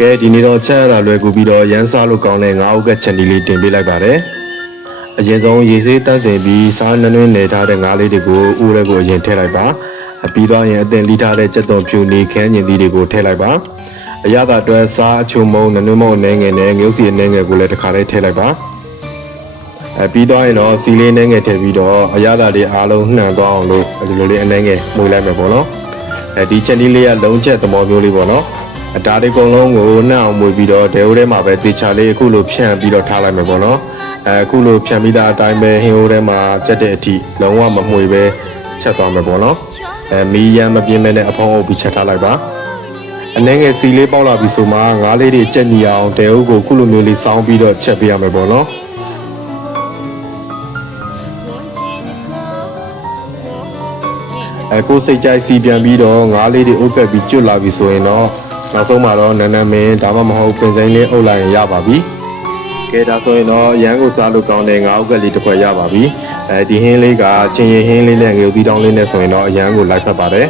ကဲဒီနေ့တော့ချက်ရတာလွယ်ကူပြီးတော့ရမ်းစားလို့ကောင်းတဲ့ငါးဥကချက်နီလေးတင်ပေးလိုက်ပါတယ်အရင်ဆုံးရေစေးတန့်စင်ပြီးစားနှွှဲနေထားတဲ့ငါးလေးတွေကိုဥရဲကိုအရင်ထည့်လိုက်ပါပြီးတော့ရင်အတင်လီထားတဲ့ကြက်သွန်ဖြူနေခန်းညင်သီးတွေကိုထည့်လိုက်ပါအရသာအတွက်စားအချုံမုံနှွှဲမုံအနေငယ်နဲ့ငုပ်စီအနေငယ်ကိုလည်းတစ်ခါလေးထည့်လိုက်ပါပြီးတော့ရင်တော့စီလေးအနေငယ်ထည့်ပြီးတော့အရသာတွေအားလုံးနှံသွားအောင်လို့ဒီလိုလေးအနေငယ်မှုလိုက်မယ်ပေါ့နော်ဒီချက်နီးလေးကလုံးချက်သဘောမျိုးလေးပေါ့နော်ဒါတွေအကုန်လုံးကိုနှံ့အောင်မွေပြီးတော့ဒဲအိုးထဲမှာပဲတေချာလေးအခုလိုဖြန့်ပြီးတော့ထားလိုက်မယ်ပေါ့နော်အခုလိုဖြန့်ပြီးသားအတိုင်းပဲဟင်းအိုးထဲမှာချက်တဲ့အထိလုံးဝမမှုေပဲချက်သွားမယ်ပေါ့နော်မီးရမ်းမပြင်းမဲနဲ့အဖုံးအုပ်ပြီးချက်ထားလိုက်ပါအနေငယ်စီလေးပေါက်လာပြီဆိုမှငါးလေးတွေကြက်ညီအောင်ဒဲအိုးကိုခုလိုမျိုးလေးစောင်းပြီးတော့ချက်ပေးရမယ်ပေါ့နော်ကိုစိတ်ကြိုက်စီပြန်ပြီးတော့ငါးလေးတွေအုပ်ကပ်ပြီးကျွတ်လာပြီဆိုရင်တော့နောက်ဆုံးမှာတော့နန်းနန်းမင်းဒါမှမဟုတ်ပင်စိမ်းလေးအုပ်လိုက်ရင်ရပါပြီကဲဒါဆိုရင်တော့ရန်ကိုစားလို့ကောင်းတဲ့ငါးအုပ်ကပ်လေးတစ်ခွက်ရပါပြီဒီဟင်းလေးကချင်းရင်ဟင်းလေးနဲ့ငရုတ်သီးတောင်းလေးနဲ့ဆိုရင်တော့အရန်ကိုလိုက်ဖက်ပါတယ်